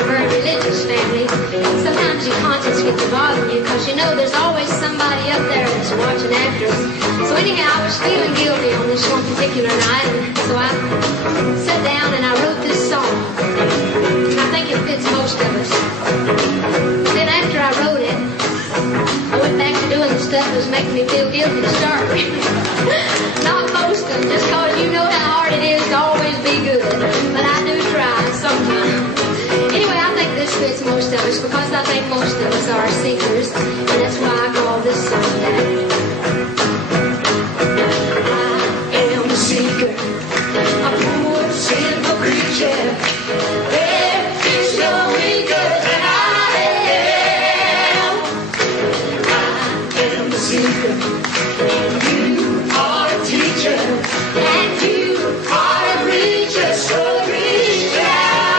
a very religious family. Sometimes your conscience gets to bother you because you know there's always somebody up there that's watching after us. So anyhow, I was feeling guilty on this one particular night, and so I sat down and I wrote this song. I think it fits most of us. Then after I wrote it, I went back to doing the stuff that was making me feel guilty to start with. Not most of them, just because you know how hard it is to always be good. But I do try sometimes. Anyway, I think this fits most of us because I think most of us are seekers, and that's why I call this song that. I am a seeker, a poor sinful creature. There is no weaker than I am. I am a seeker, and you are a teacher, and you are a preacher, so reach out.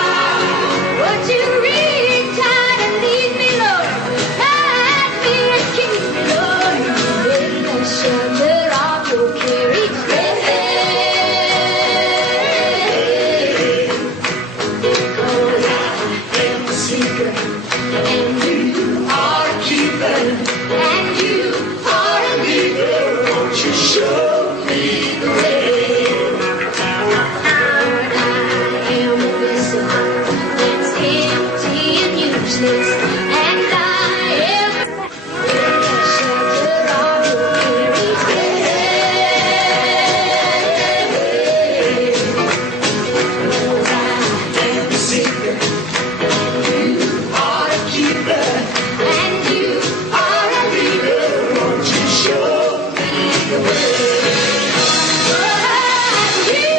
Would you reach out and lead me, Lord? Guide me and keep me, Lord. In the shelter of your care each day. 'Cause I am a seeker, and you are a keeper, and you are a leader. Won't you show me the way? Lord, I am a vessel that's empty and useless, and I am in the shelter of your care each day. 'Cause I am a seeker, and you are a keeper, and you are a leader. Won't you show me the way? You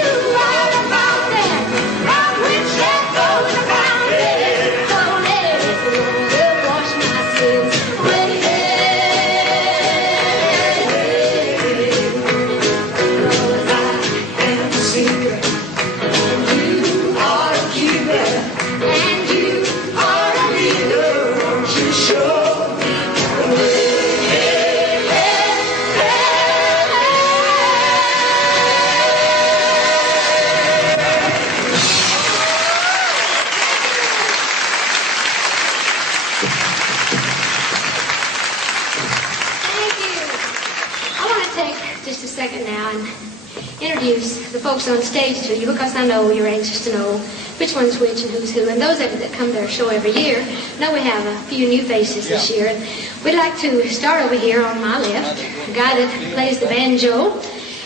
are the mountain from which there flows a fountain. So let the water wash my sins away. 'Cause I am a seeker, and you are a keeper, and you are a leader. Won't you show me the way? Thank you. I want to take just a second now and introduce the folks on stage to you because I know you're anxious to know which one's which and who's who. And those of you that come to our show every year know we have a few new faces this year. And we'd like to start over here on my left, a guy that plays the banjo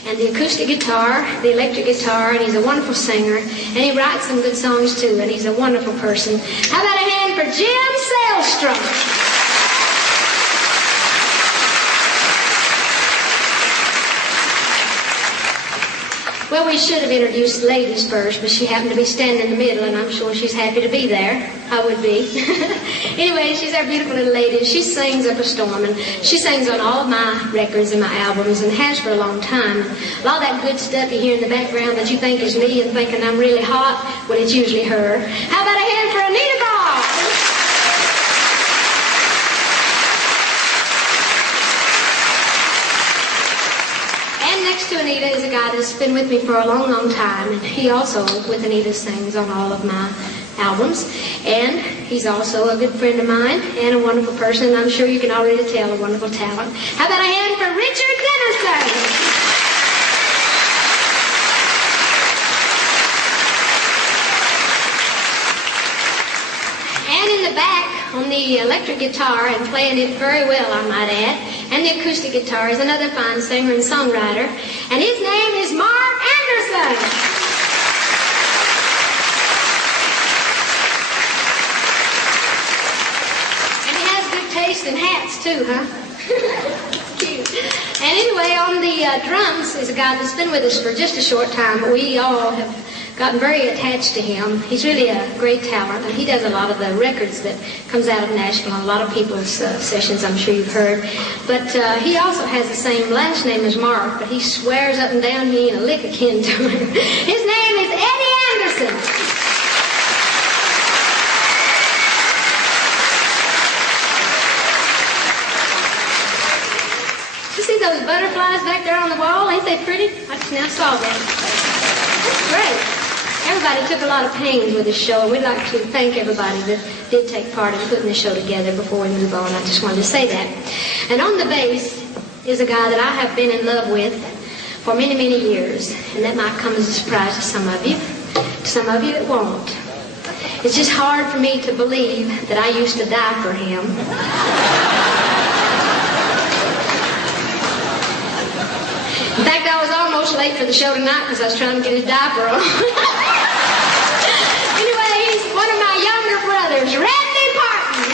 and the acoustic guitar, the electric guitar, and he's a wonderful singer, and he writes some good songs too, and he's a wonderful person. How about a hand for Jim Sailstrom? Well, we should have introduced the ladies first, but she happened to be standing in the middle, and I'm sure she's happy to be there. I would be. Anyway, she's our beautiful little lady. She sings up a storm, and she sings on all of my records and my albums, and has for a long time. And a lot of that good stuff you hear in the background that you think is me and thinking I'm really hot, well, it's usually her. How about a hand for Anita Ball? Next to Anita is a guy that's been with me for a long, long time, and he also, with Anita, sings on all of my albums, and he's also a good friend of mine and a wonderful person, and I'm sure you can already tell a wonderful talent. How about a hand for Richard Dennison? And in the back, on the electric guitar, and playing it very well, I might add, and the acoustic guitar is another fine singer and songwriter, and his name is Mark Anderson. And he has good taste in hats too, huh? Cute. And anyway, on the drums is a guy that's been with us for just a short time, but we all have gotten very attached to him. He's really a great talent, and he does a lot of the records that comes out of Nashville on a lot of people's sessions, I'm sure you've heard. But he also has the same last name as Mark, but he swears up and down he ain't a lick akin to him. His name is Eddie Anderson. You see those butterflies back there on the wall? Ain't they pretty? I just now saw them. That's great. everybody took a lot of pains with this show, and we'd like to thank everybody that did take part in putting the show together. Before we move on, I just wanted to say that. And on the bass is a guy that I have been in love with for many, many years, and that might come as a surprise to some of you. To some of you, it won't. It's just hard for me to believe that I used to die for him. In fact, I was almost late for the show tonight because I was trying to get his diaper on. Anyway, he's one of my younger brothers, Randy Parton.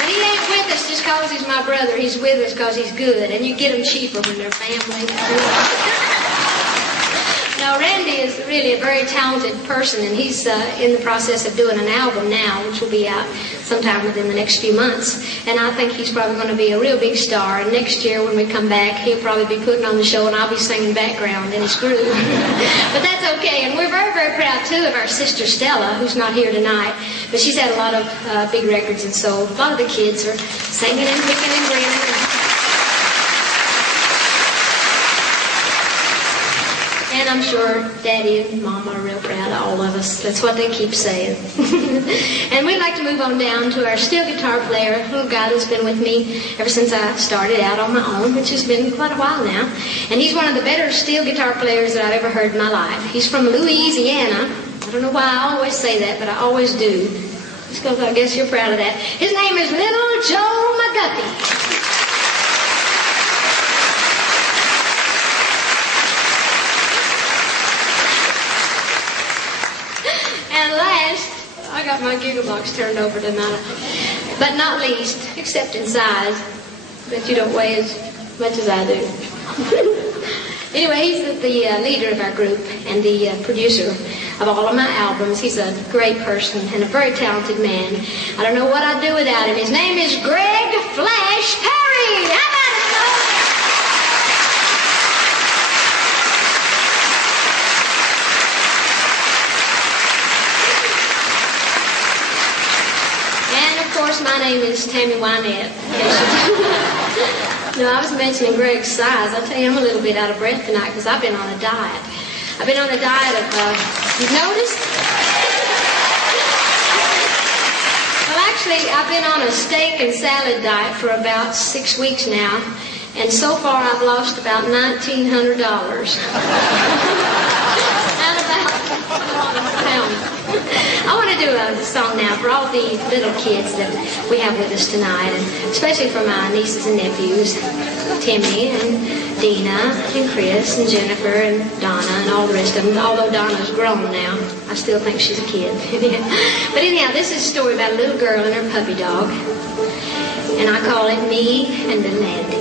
But he ain't with us just because he's my brother. He's with us because he's good. And you get them cheaper when they're family. Now, Randy is really a very talented person, and he's in the process of doing an album now, which will be out sometime within the next few months. And I think he's probably going to be a real big star. And next year, when we come back, he'll probably be putting on the show, and I'll be singing background in his groove. But that's okay. And we're very, very proud, too, of our sister Stella, who's not here tonight. But she's had a lot of big records, and so a lot of the kids are singing and picking and grinning. And I'm sure Daddy and Mom are real proud of all of us. That's what they keep saying. And we'd like to move on down to our steel guitar player, a little guy that's been with me ever since I started out on my own, which has been quite a while now. And he's one of the better steel guitar players that I've ever heard in my life. He's from Louisiana. I don't know why I always say that, but I always do. Just because I guess you're proud of that. His name is Little Joe McGuffey. And last, I got my Giggle Box turned over tonight. But not least, except in size, but you don't weigh as much as I do. Anyway, he's the leader of our group and the producer of all of my albums. He's a great person and a very talented man. I don't know what I'd do without him. His name is Greg Flash Perry. How about it, folks? Of course, my name is Tammy Wynette. No, I was mentioning Greg's size. I'll tell you, I'm a little bit out of breath tonight because I've been on a diet. I've been on a diet of, you've noticed? Well, actually, I've been on a steak and salad diet for about 6 weeks now, and so far I've lost about $1,900. And about pounds. I want to do a song now for all the little kids that we have with us tonight, and especially for my nieces and nephews, Timmy and Dina and Chris and Jennifer and Donna and all the rest of them. Although Donna's grown now, I still think she's a kid. But anyhow, this is a story about a little girl and her puppy dog, and I call it Me and the Landy.